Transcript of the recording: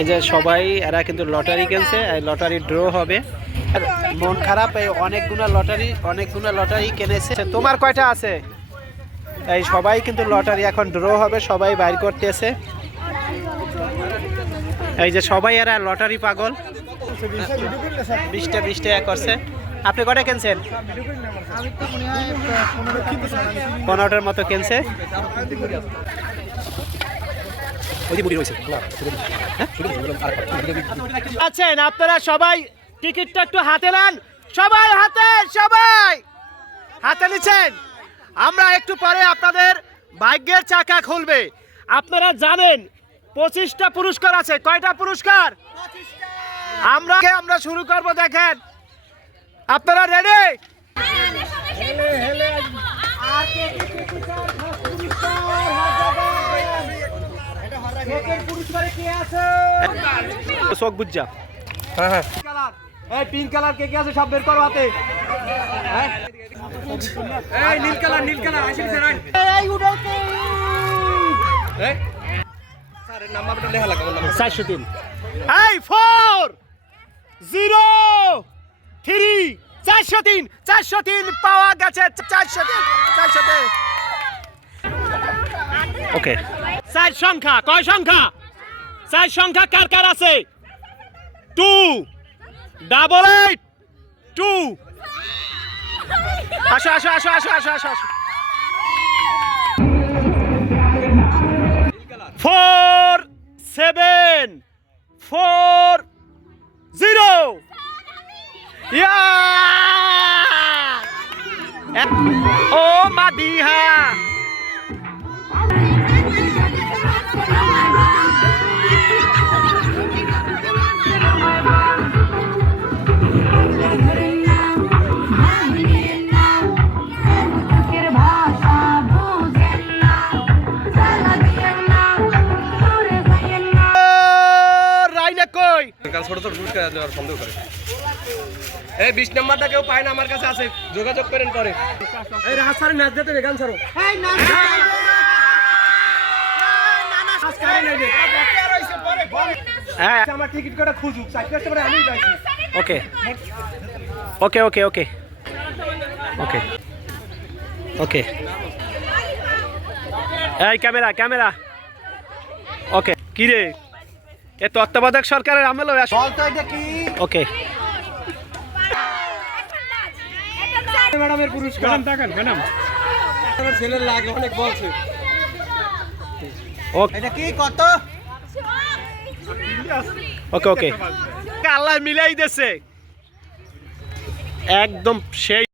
এই যে সবাই এরা কিন্তু লটারি কিনছে, লটারি ড্র হবে। মন খারাপ, এই অনেকগুলো লটারি কিনেছে। তোমার কয়টা আছে? এই সবাই কিন্তু লটারি এখন ড্র হবে, সবাই বাইর করতেছে। এই যে সবাই এরা লটারি পাগল, 20 টাকা করছে। আপনি কটা কিনছেন? 15টার মতো কিনছে। আছেন আপনারা সবাই, টিকিটটা একটু হাতে নেন, সবাই হাতে নিচ্ছেন। আমরা একটু পরে আপনাদের ভাগ্যের চাকা খুলবে। আপনারা জানেন 25টা পুরস্কার আছে। কয়টা পুরস্কার? আমরা শুরু করব। দেখেন, আপনারা রেডি? চোখ বুঝা। হ্যাঁ, পিঙ্ক কালার কে আছে? সব বের করো হাতে। নীল কালার আসেন স্যার। নাম্বারটা লেখা লাগবে। 403 403 403 পাওয়া গেছে। 403 ওকে। 4 সংখ্যা, কয় সংখ্যা? 4 সংখ্যা কার কার আছে? 288 আসো। 4740 ও মাদিহা। এই 20 নাম্বারটা কেউ পায় না, আমার কাছে আছে, যোগাযোগ করেন পরে। এই রাহাত স্যার ম্যাচ দিতে গান ছাড়ো। এই না হ্যাঁ, আমার টিকিট কাটা খুঁজুক, সাইকেলটা পরে আমি যাইছি। ওকে ওকে ওকে ওকে ওকে ওকে। এই ক্যামেরা ওকে। কি রে, এ তত্ত্বাবধায়ক সরকারের আমলে ওকে। ম্যাডামের পুরস্কার দেখেন ম্যাডাম, আমার ছেলের লাগে অনেক বলছে। ওকে, এটা কি কত? ওকে ওকে, আল্লাহ মিলাই দিয়েছে একদম সেই।